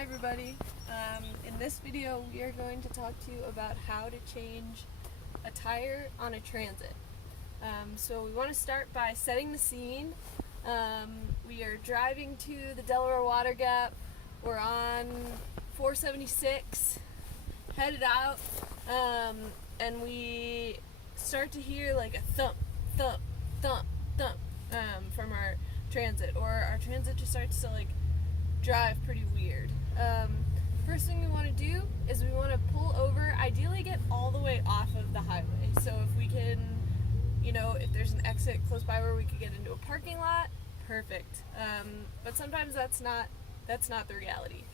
Hi everybody. In this video we are going to talk to you about how to change a tire on a transit. So we want to start by setting the scene. We are driving to the Delaware Water Gap. We're on 476, headed out, and we start to hear like a thump, thump, thump, thump from our transit, or our transit just starts to like drive pretty weird. First thing we want to do is we want to pull over, ideally get all the way off of the highway. So if we can, if there's an exit close by where we could get into a parking lot, perfect. But sometimes that's not the reality.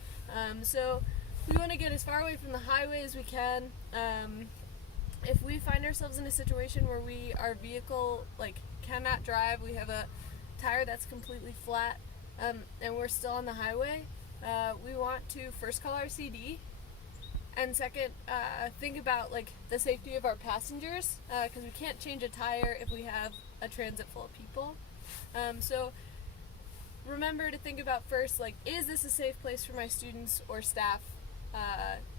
So we want to get as far away from the highway as we can. If we find ourselves in a situation where our vehicle cannot drive, we have a tire that's completely flat, and we're still on the highway, we want to first call our CD, and second, think about the safety of our passengers, because we can't change a tire if we have a transit full of people. So remember to think about first, is this a safe place for my students or staff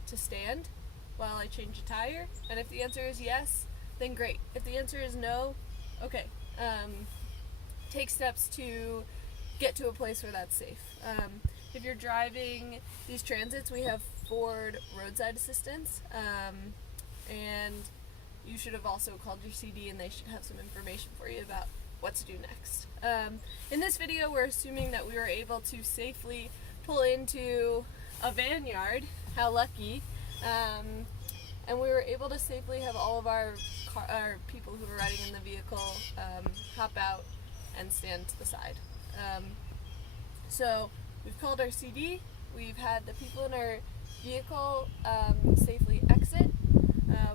to stand while I change a tire? And if the answer is yes, then great. If the answer is no, okay, take steps to get to a place where that's safe. If you're driving these transits, we have Ford roadside assistance, and you should have also called your CD, and they should have some information for you about what to do next. In this video, we're assuming that we were able to safely pull into a van yard. How lucky. And we were able to safely have all of our people who were riding in the vehicle hop out and stand to the side. So we've called our CD, we've had the people in our vehicle safely exit,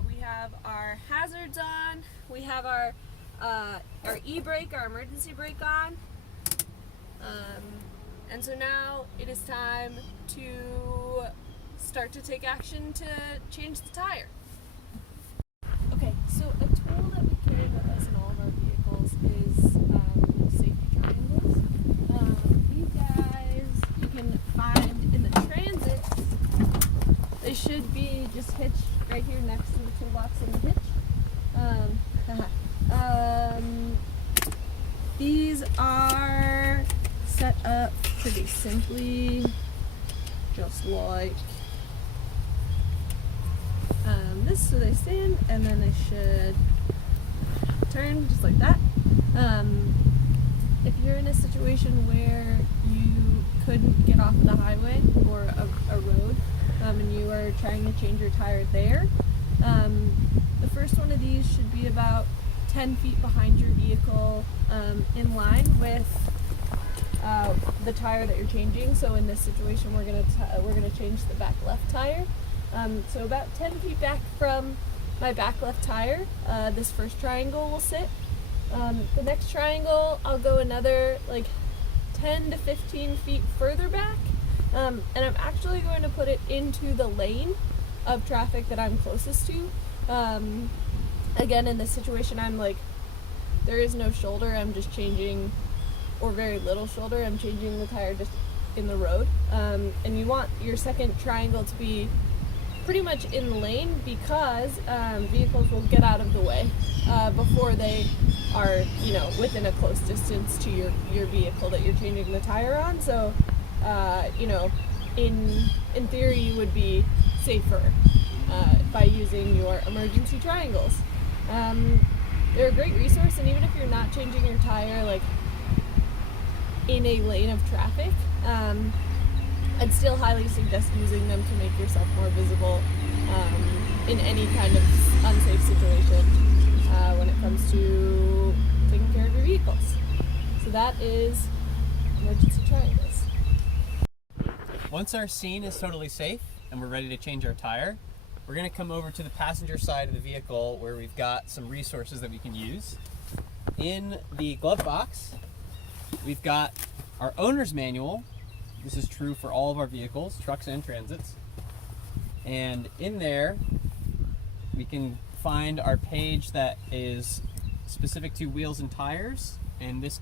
we have our hazards on, we have our e-brake, our emergency brake on, and so now it is time to start to take action to change the tire. Okay, so a tool that we carry with us in all of our vehicles is safety triangles. These guys you can find in the transits. They should be just hitched right here next to the toolbox in the hitch. These are set up pretty simply, just like this, so they stand, and then they should turn just like that. If you're in a situation where you couldn't get off of the highway or a road, and you are trying to change your tire there, the first one of these should be about 10 feet behind your vehicle, in line with the tire that you're changing. So in this situation, we're gonna change the back left tire. So about 10 feet back from my back left tire, this first triangle will sit. The next triangle, I'll go another 10 to 15 feet further back, and I'm actually going to put it into the lane of traffic that I'm closest to. Again, in this situation, there is no shoulder, I'm just changing, or very little shoulder, I'm changing the tire just in the road. And you want your second triangle to be pretty much in the lane, because vehicles will get out of the way before they are, within a close distance to your vehicle that you're changing the tire on. So, in theory, you would be safer by using your emergency triangles. They're a great resource, and even if you're not changing your tire in a lane of traffic, I'd still highly suggest using them to make yourself more visible in any kind of unsafe situation when it comes to taking care of your vehicles. So that is emergency triangles. Once our scene is totally safe and we're ready to change our tire, we're going to come over to the passenger side of the vehicle where we've got some resources that we can use. In the glove box, we've got our owner's manual. This is true for all of our vehicles, trucks and transits. And in there, we can find our page that is specific to wheels and tires, and this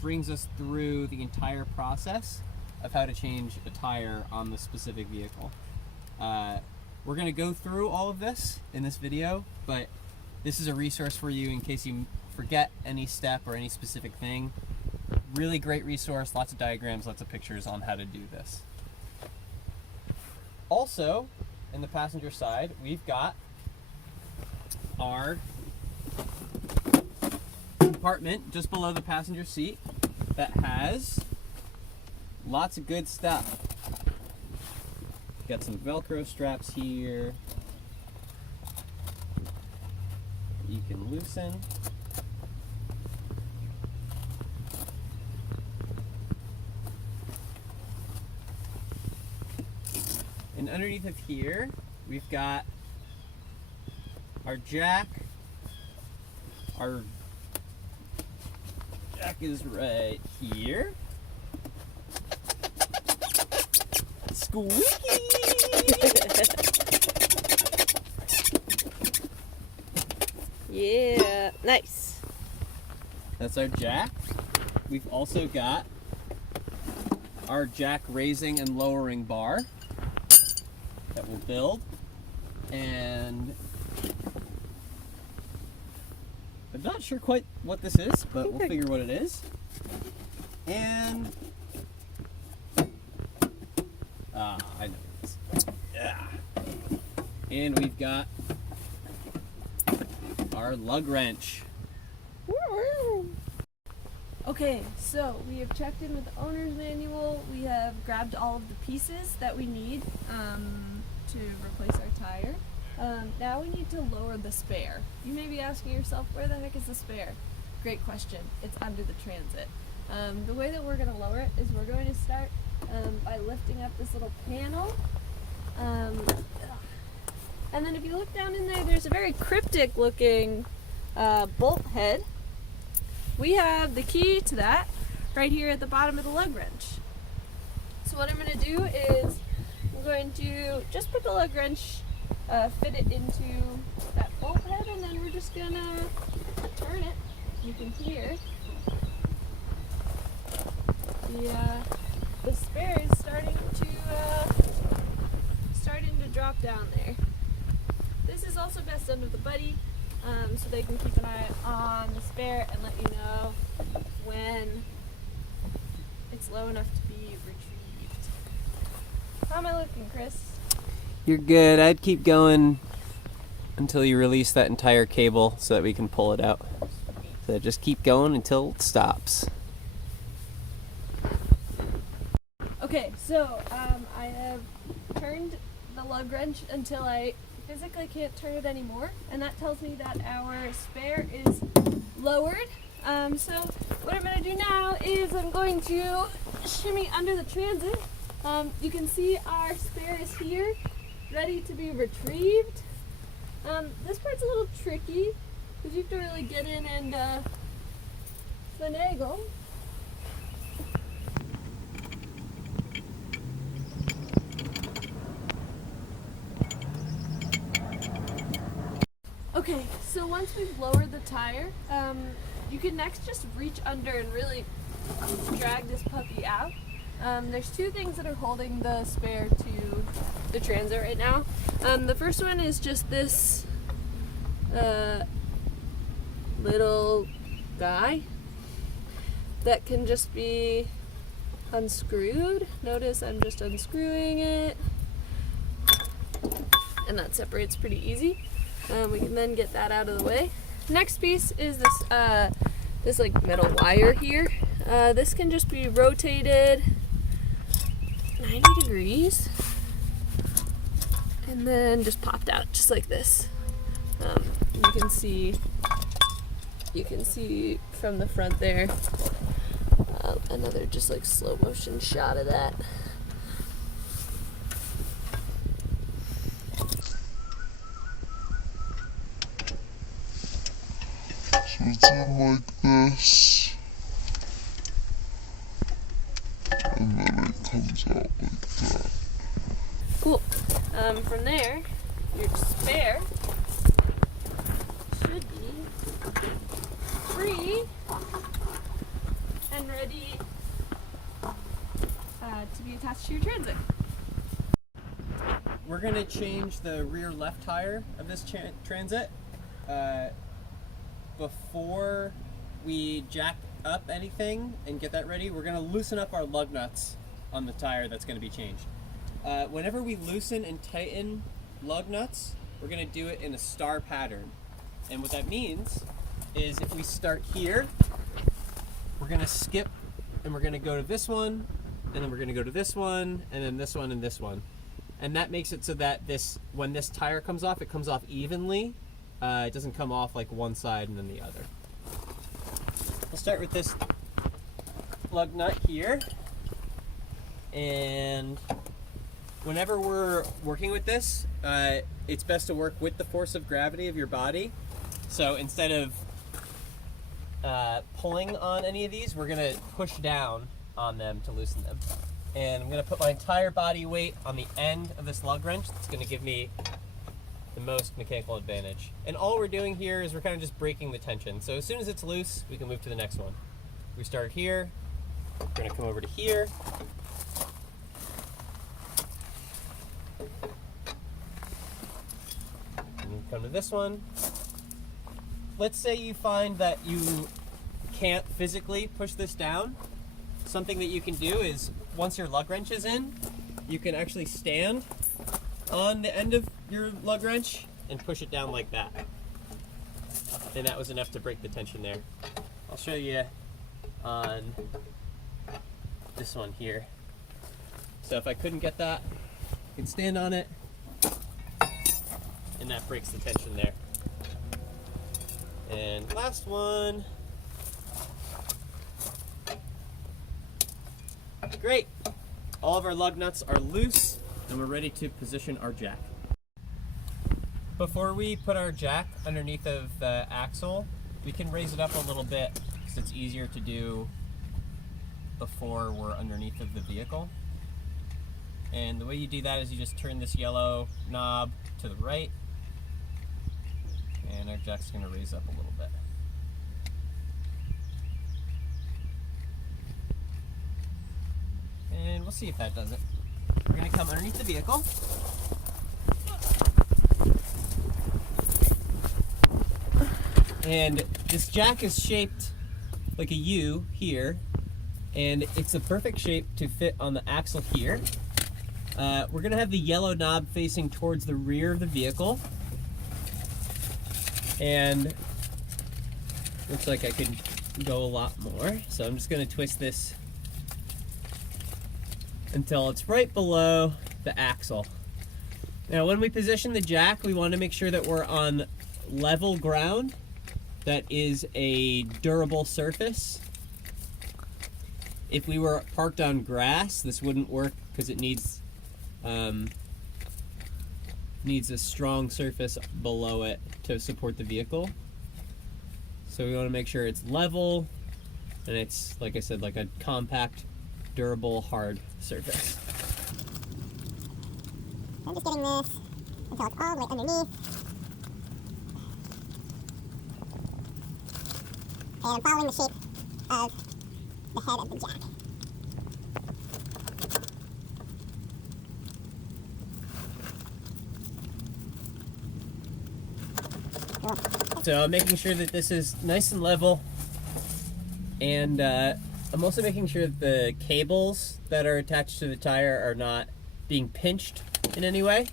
brings us through the entire process of how to change a tire on the specific vehicle. We're going to go through all of this in this video, but this is a resource for you in case you forget any step or any specific thing. Really great resource, lots of diagrams, lots of pictures on how to do this. Also, in the passenger side, we've got our compartment just below the passenger seat that has lots of good stuff. Got some Velcro straps here you can loosen. And underneath of here, we've got our jack. Our jack is right here. Squeaky! Yeah, nice. That's our jack. We've also got our jack raising and lowering bar that we'll build. And I'm not sure quite what this is, but we'll figure what it is. And I know what it is. Yeah. And we've got our lug wrench. Okay, so we have checked in with the owner's manual. We have grabbed all of the pieces that we need to replace our tire. Now we need to lower the spare. You may be asking yourself, where the heck is the spare? Great question. It's under the transit. The way that we're going to lower it is we're going to start by lifting up this little panel. And then if you look down in there, there's a very cryptic looking bolt head. We have the key to that right here at the bottom of the lug wrench. So what I'm going to do is I'm going to just put the lug wrench, fit it into that bolt head, and then we're just going to turn it. You can hear the spare is starting to drop down there. This is also best done with a buddy, so they can keep an eye on the spare and let you know when it's low enough to be retrieved. How am I looking, Chris? You're good. I'd keep going until you release that entire cable so that we can pull it out. So just keep going until it stops. Okay, so I have turned the lug wrench until I physically can't turn it anymore, and that tells me that our spare is lowered. So what I'm going to do now is I'm going to shimmy under the transit. You can see our spare is here, ready to be retrieved. This part's a little tricky because you have to really get in and finagle. Okay, so once we've lowered the tire, you can next just reach under and really drag this puppy out. There's two things that are holding the spare to the transit right now. The first one is just this little guy that can just be unscrewed. Notice I'm just unscrewing it, and that separates pretty easy. We can then get that out of the way. Next piece is this this like metal wire here. This can just be rotated 90 degrees and then just popped out just like this. You can see from the front there another just like slow motion shot of that. So it's in like this, and then it comes out like that. Cool. From there, your spare should be free and ready to passenger transit. We're going to change the rear left tire of this transit. Before we jack up anything and get that ready, we're going to loosen up our lug nuts on the tire that's going to be changed. Whenever we loosen and tighten lug nuts, we're going to do it in a star pattern. And what that means is if we start here, we're going to skip and we're going to go to this one, and then we're going to go to this one, and then this one, and this one. And that makes it so that when this tire comes off, it comes off evenly. It doesn't come off like one side and then the other. We'll start with this lug nut here. And whenever we're working with this, it's best to work with the force of gravity of your body. So instead of pulling on any of these, we're gonna push down on them to loosen them. And I'm gonna put my entire body weight on the end of this lug wrench. It's gonna give me the most mechanical advantage. And all we're doing here is we're kind of just breaking the tension. So as soon as it's loose, we can move to the next one. We start here, we're gonna come over to here. And come to this one. Let's say you find that you can't physically push this down. Something that you can do is, once your lug wrench is in, you can actually stand on the end of your lug wrench and push it down like that. And that was enough to break the tension there. I'll show you on this one here. So if I couldn't get that, I can stand on it, and that breaks the tension there. And last one. Great. All of our lug nuts are loose, and we're ready to position our jack. Before we put our jack underneath of the axle, we can raise it up a little bit because it's easier to do before we're underneath of the vehicle. And the way you do that is you just turn this yellow knob to the right, and our jack's going to raise up a little bit. And we'll see if that does it. We're going to come underneath the vehicle. And this jack is shaped like a U here, and it's a perfect shape to fit on the axle here. We're going to have the yellow knob facing towards the rear of the vehicle. And looks like I could go a lot more. So I'm just going to twist this until it's right below the axle. Now when we position the jack, we want to make sure that we're on level ground that is a durable surface. If we were parked on grass, this wouldn't work because it needs a strong surface below it to support the vehicle. So we want to make sure it's level and it's, like I said, like a compact, durable, hard surface. I'm just getting this until it's all the way underneath. And I'm following the shape of the head of the jack. So I'm making sure that this is nice and level, and I'm also making sure that the cables that are attached to the tire are not being pinched in any way.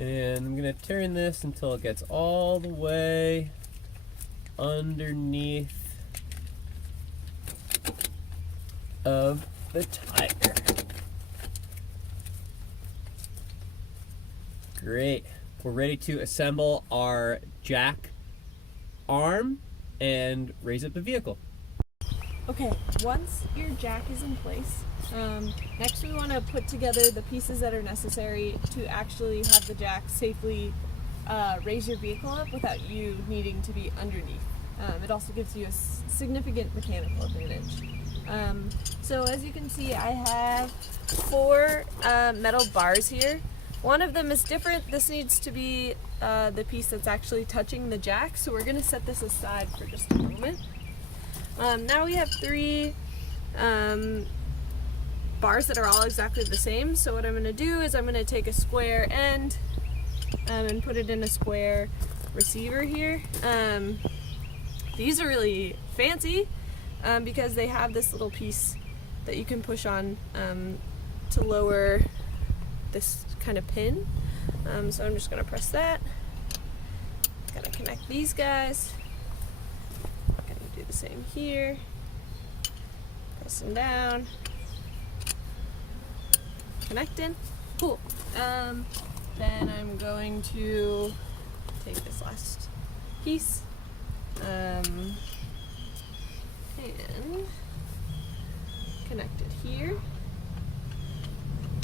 And I'm going to turn this until it gets all the way underneath of the tire. Great. We're ready to assemble our jack arm and raise up the vehicle. Okay, once your jack is in place, next we want to put together the pieces that are necessary to actually have the jack safely raise your vehicle up without you needing to be underneath. It also gives you a significant mechanical advantage. So as you can see, I have 4 metal bars here. One of them is different. This needs to be the piece that's actually touching the jack, so we're going to set this aside for just a moment. Now we have 3 bars that are all exactly the same. So what I'm going to do is I'm going to take a square end and put it in a square receiver here. These are really fancy because they have this little piece that you can push on to lower this kind of pin. So I'm just going to press that. Gotta connect these guys. Gonna do the same here. Press them down. Connecting. Cool. Then I'm going to take this last piece and connect it here.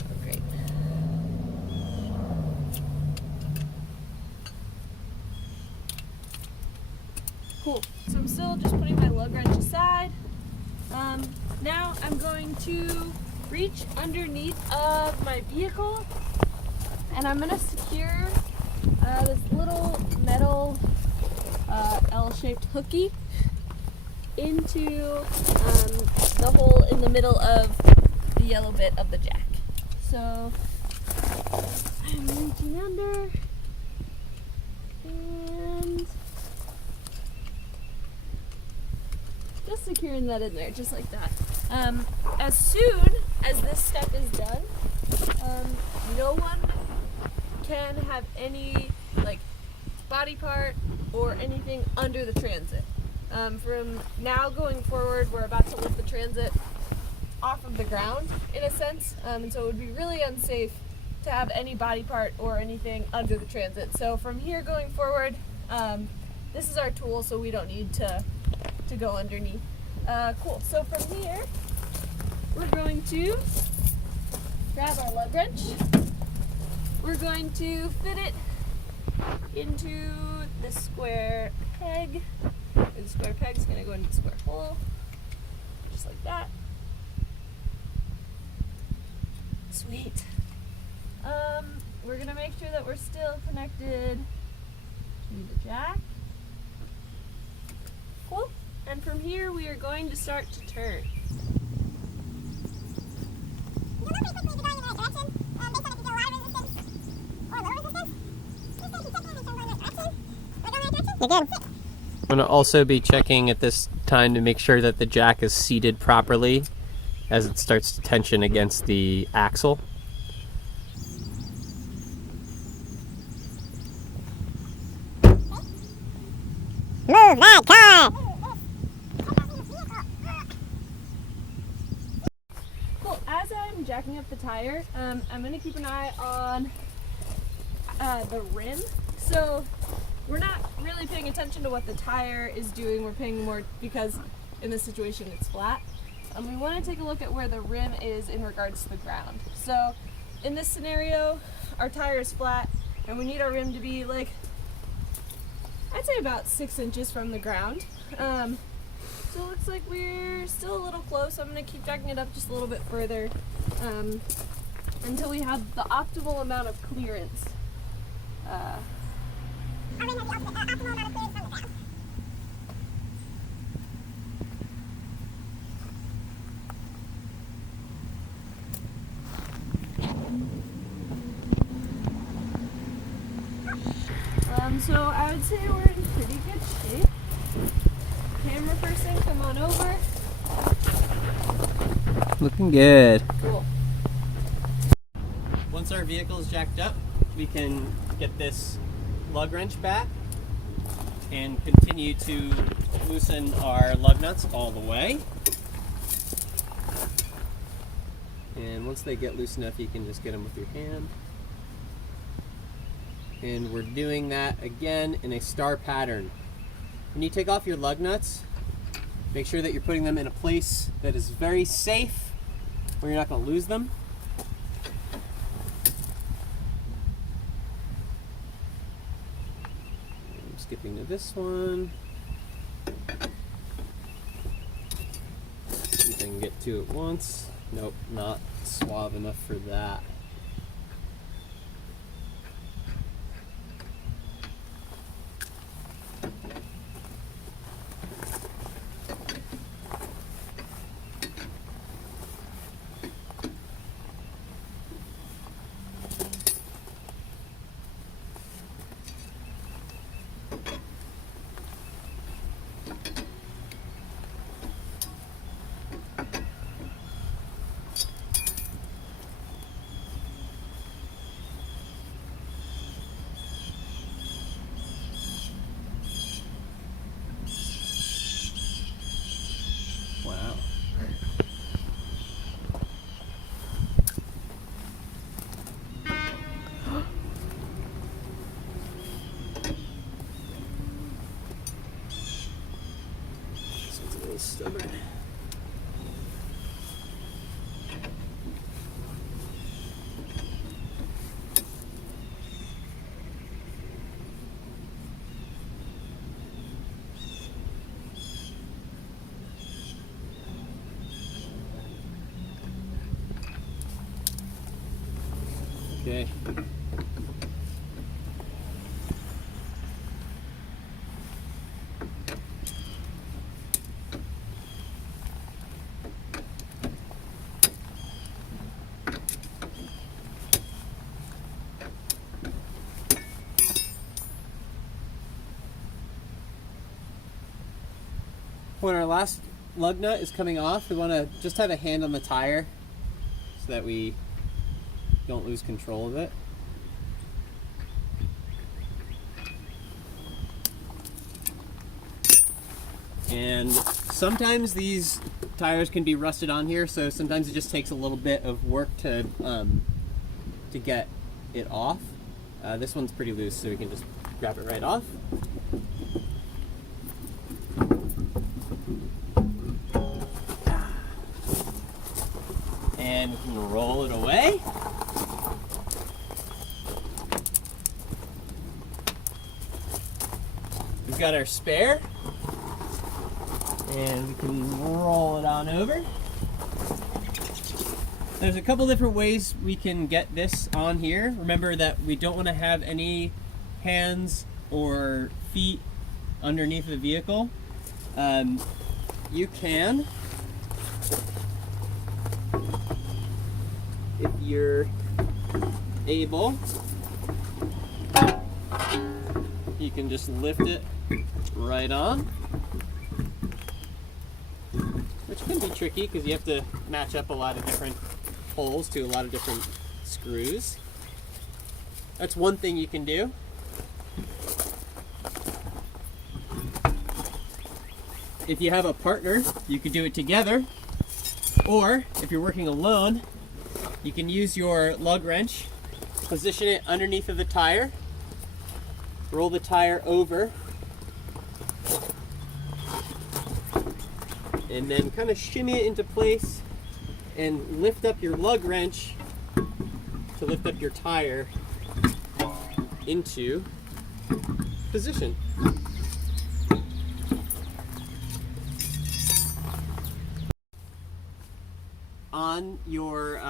Oh, great. Cool. So I'm still just putting my lug wrench aside. Now I'm going to reach underneath of my vehicle and I'm going to secure this little metal L-shaped hooky into the hole in the middle of the yellow bit of the jack. So I'm reaching under and just securing that in there, just like that. As soon as this step is done, no one can have any like body part or anything under the transit. From now going forward, we're about to lift the transit off of the ground in a sense, and so it would be really unsafe to have any body part or anything under the transit. So from here going forward, this is our tool, so we don't need to go underneath. Cool. So from here, we're going to grab our lug wrench. We're going to fit it into the square peg. The square peg's going to go into the square hole, just like that. Sweet. We're going to make sure that we're still connected to the jack. Cool. And from here, we are going to start to turn. You're good. I'm going to also be checking at this time to make sure that the jack is seated properly as it starts to tension against the axle. Move that car! Cool. As I'm jacking up the tire, I'm going to keep an eye on the rim. So we're not really paying attention to what the tire is doing. We're paying more because in this situation it's flat. We want to take a look at where the rim is in regards to the ground. So in this scenario, our tire is flat and we need our rim to be like, I'd say about 6 inches from the ground. So it looks like we're still a little close. I'm going to keep jacking it up just a little bit further until we have the optimal amount of clearance. Our rim has the optimal amount of clearance from the ground. So I would say we're in pretty good shape. Camera person, come on over. Looking good. Cool. Once our vehicle is jacked up, we can get this lug wrench back and continue to loosen our lug nuts all the way. And once they get loose enough, you can just get them with your hand. And we're doing that again in a star pattern. When you take off your lug nuts, make sure that you're putting them in a place that is very safe, where you're not going to lose them. I'm skipping to this one. See if I can get two at once. Nope, not suave enough for that. over. Okay. When our last lug nut is coming off, we want to just have a hand on the tire so that we don't lose control of it. And sometimes these tires can be rusted on here, so sometimes it just takes a little bit of work to get it off. This one's pretty loose, so we can just grab it right off. And we can roll it away. We've got our spare. And we can roll it on over. There's a couple different ways we can get this on here. Remember that we don't want to have any hands or feet underneath the vehicle. You can, if you're able, you can just lift it right on, which can be tricky because you have to match up a lot of different holes to a lot of different screws. That's one thing you can do. If you have a partner, you could do it together, or if you're working alone, you can use your lug wrench, position it underneath of the tire, roll the tire over, and then kind of shimmy it into place and lift up your lug wrench to lift up your tire into position. On your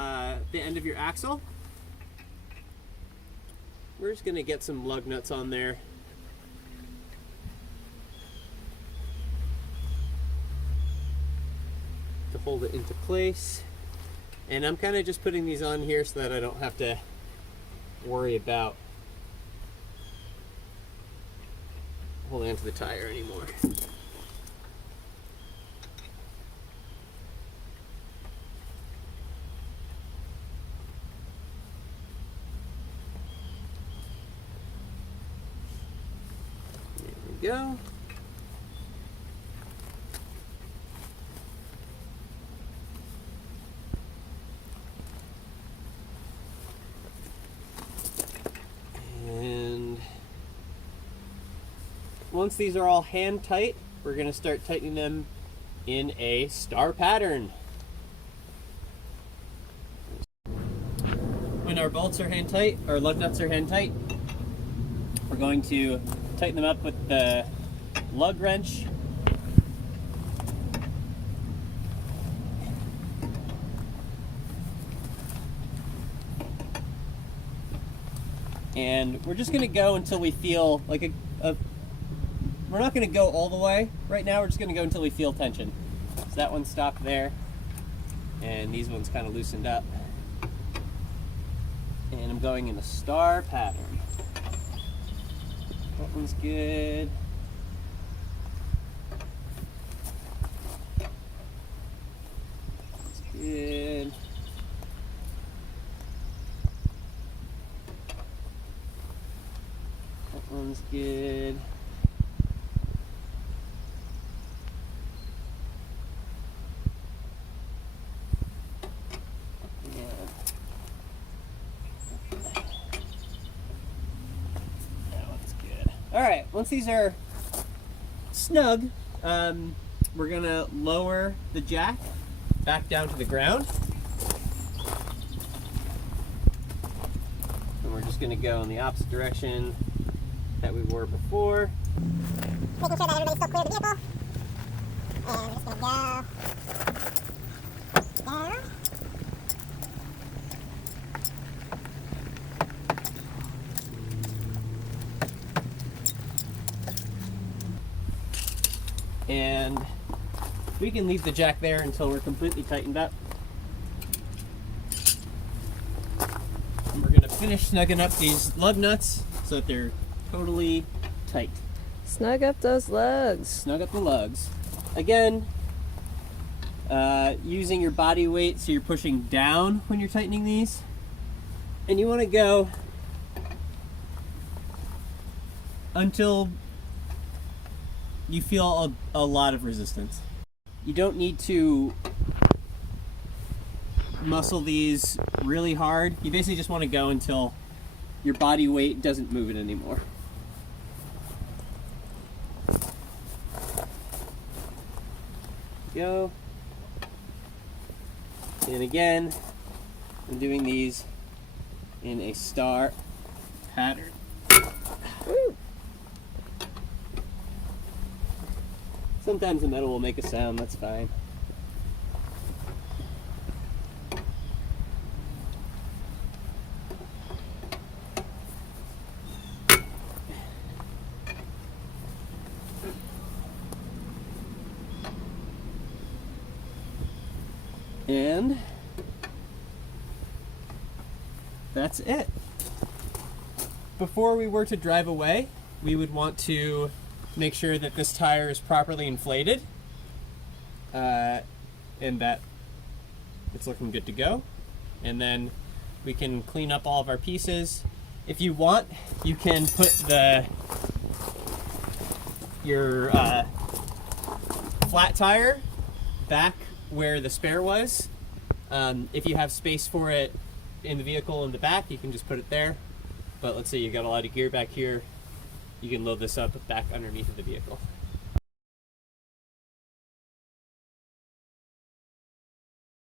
the end of your axle, we're just going to get some lug nuts on there. To hold it into place. And I'm kind of just putting these on here so that I don't have to worry about holding onto the tire anymore. Go. And once these are all hand tight, we're going to start tightening them in a star pattern. When our bolts are hand tight, our lug nuts are hand tight, we're going to tighten them up with the lug wrench. And we're just going to go until we feel like we're not going to go all the way right now, we're just going to go until we feel tension. So that one stopped there, and these ones kind of loosened up. And I'm going in a star pattern. That one's good. That's good. That one's good. All right, once these are snug, we're gonna lower the jack back down to the ground. And we're just gonna go in the opposite direction that we were before. Making sure that everybody's still clear of the vehicle. And we're just gonna go down. And we can leave the jack there until we're completely tightened up. And we're gonna finish snugging up these lug nuts so that they're totally tight. Snug up those lugs. Snug up the lugs. Again, using your body weight so you're pushing down when you're tightening these. And you wanna go until you feel a lot of resistance. You don't need to muscle these really hard. You basically just want to go until your body weight doesn't move it anymore. Go. And again, I'm doing these in a star pattern. Woo. Sometimes the metal will make a sound, that's fine. And that's it. Before we were to drive away, we would want to make sure that this tire is properly inflated and that it's looking good to go. And then we can clean up all of our pieces. If you want, you can put your flat tire back where the spare was. If you have space for it in the vehicle in the back, you can just put it there. But let's say you got a lot of gear back here, you can load this up back underneath of the vehicle.